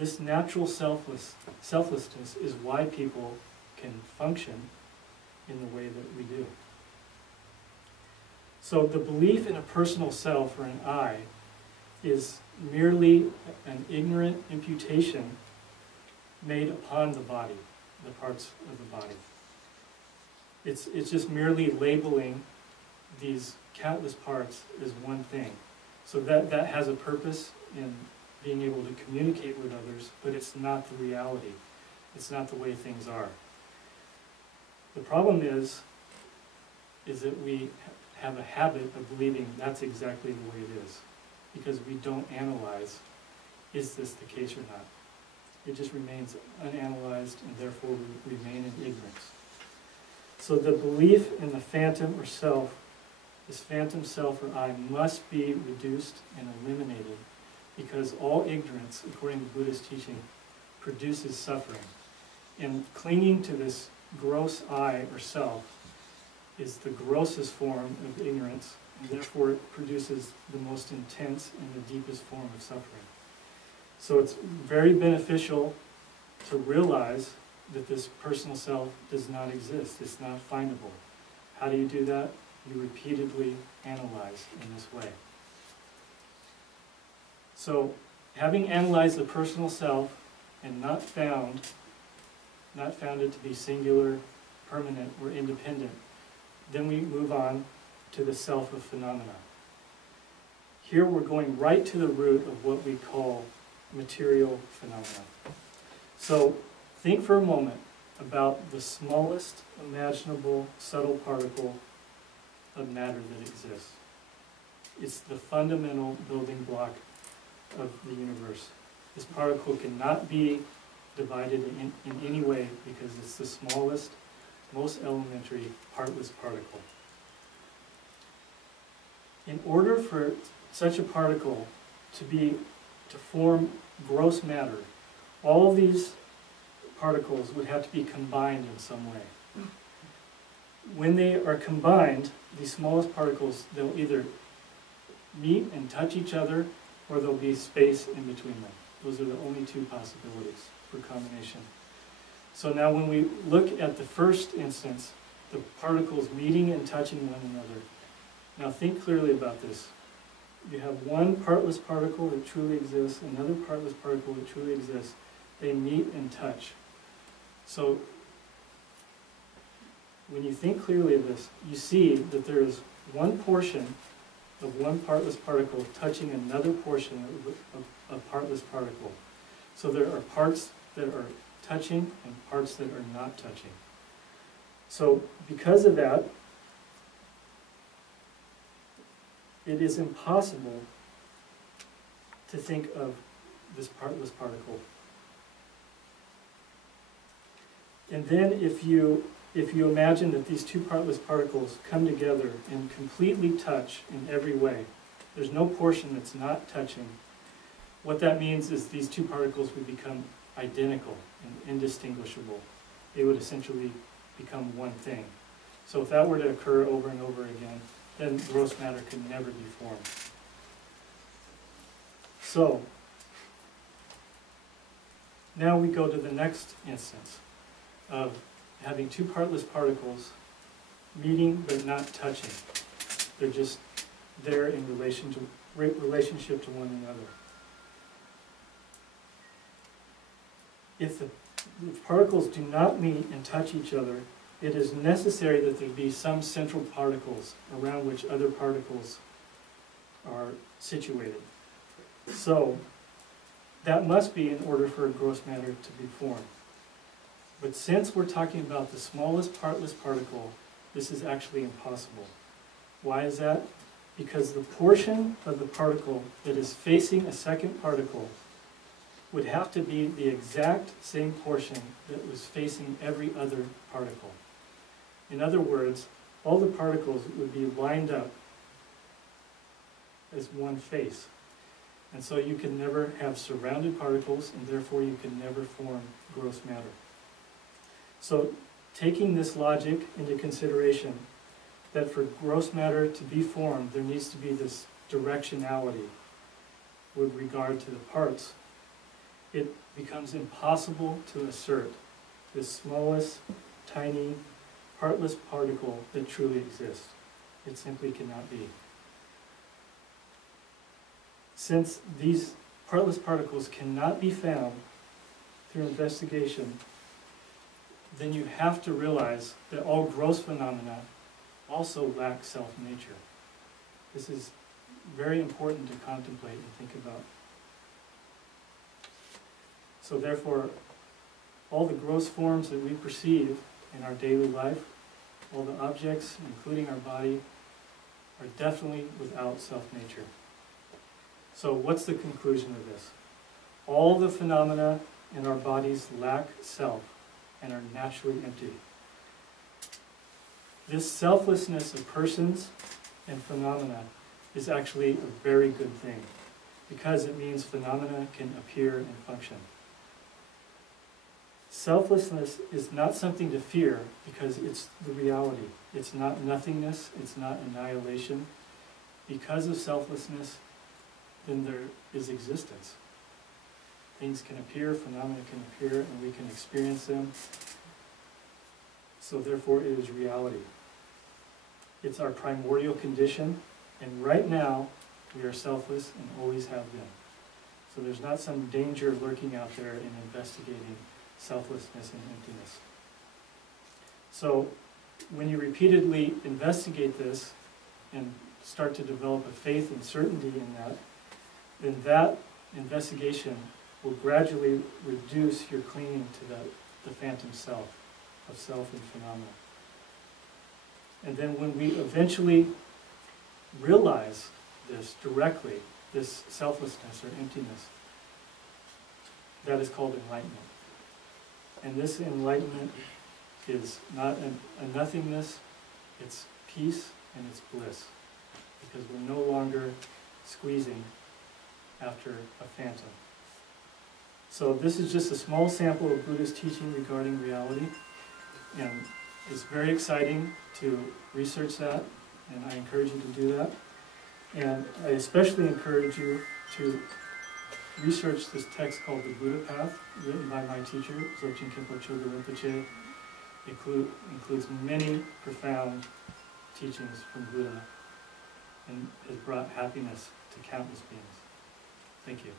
This natural selflessness is why people can function in the way that we do. So the belief in a personal self or an I is merely an ignorant imputation made upon the body, the parts of the body. It's just merely labeling these countless parts as one thing. So that has a purpose in being able to communicate with others, but it's not the reality. It's not the way things are. The problem is that we have a habit of believing that's exactly the way it is, because we don't analyze, is this the case or not? It just remains unanalyzed, and therefore we remain in ignorance. So the belief in the phantom or self, this phantom self or I, must be reduced and eliminated, because all ignorance, according to Buddhist teaching, produces suffering. And clinging to this gross I or self is the grossest form of ignorance, and therefore it produces the most intense and the deepest form of suffering. So it's very beneficial to realize that this personal self does not exist. It's not findable. How do you do that? You repeatedly analyze in this way. So, having analyzed the personal self and not found it to be singular, permanent, or independent, then we move on to the self of phenomena. Here we're going right to the root of what we call material phenomena. So think for a moment about the smallest imaginable subtle particle of matter that exists. It's the fundamental building block of the universe. This particle cannot be divided in any way because it's the smallest, most elementary, partless particle. In order for such a particle to form gross matter, all of these particles would have to be combined in some way. When they are combined, these smallest particles, they'll either meet and touch each other, or there'll be space in between them. Those are the only two possibilities for combination. So now when we look at the first instance, the particles meeting and touching one another, now think clearly about this. You have one partless particle that truly exists, another partless particle that truly exists. They meet and touch. So when you think clearly of this, you see that there is one portion of one partless particle touching another portion of a partless particle. So there are parts that are touching and parts that are not touching. So because of that, it is impossible to think of this partless particle. And then if you imagine that these two partless particles come together and completely touch in every way, there's no portion that's not touching, what that means is these two particles would become identical and indistinguishable. They would essentially become one thing. So if that were to occur over and over again, then gross matter could never be formed. So, now we go to the next instance of having two partless particles meeting but not touching. They're just there in relationship to one another. If the particles do not meet and touch each other, it is necessary that there be some central particles around which other particles are situated. So, that must be in order for gross matter to be formed. But since we're talking about the smallest partless particle, this is actually impossible. Why is that? Because the portion of the particle that is facing a second particle would have to be the exact same portion that was facing every other particle. In other words, all the particles would be lined up as one face. And so you can never have surrounded particles, and therefore you can never form gross matter. So taking this logic into consideration, that for gross matter to be formed, there needs to be this directionality with regard to the parts. it becomes impossible to assert the smallest, tiny, partless particle that truly exists. It simply cannot be. Since these partless particles cannot be found through investigation, then you have to realize that all gross phenomena also lack self-nature. This is very important to contemplate and think about. So therefore, all the gross forms that we perceive in our daily life, all the objects, including our body, are definitely without self-nature. So what's the conclusion of this? All the phenomena in our bodies lack self and are naturally empty. This selflessness of persons and phenomena is actually a very good thing, because it means phenomena can appear and function. Selflessness is not something to fear because it's the reality. It's not nothingness, it's not annihilation. Because of selflessness, then there is existence. Things can appear, phenomena can appear, and we can experience them. So therefore it is reality. It's our primordial condition, and right now we are selfless and always have been. So there's not some danger lurking out there in investigating selflessness and emptiness. So when you repeatedly investigate this and start to develop a faith and certainty in that, then that investigation will gradually reduce your clinging to the phantom self, of self and phenomena. And then when we eventually realize this directly, this selflessness or emptiness, that is called enlightenment. And this enlightenment is not a nothingness, it's peace and it's bliss. Because we're no longer squeezing after a phantom. So this is just a small sample of Buddha's teaching regarding reality. And it's very exciting to research that, and I encourage you to do that. And I especially encourage you to research this text called The Buddha Path, written by my teacher, Dzogchen Khenpo Choga Rinpoche. It includes many profound teachings from Buddha and has brought happiness to countless beings. Thank you.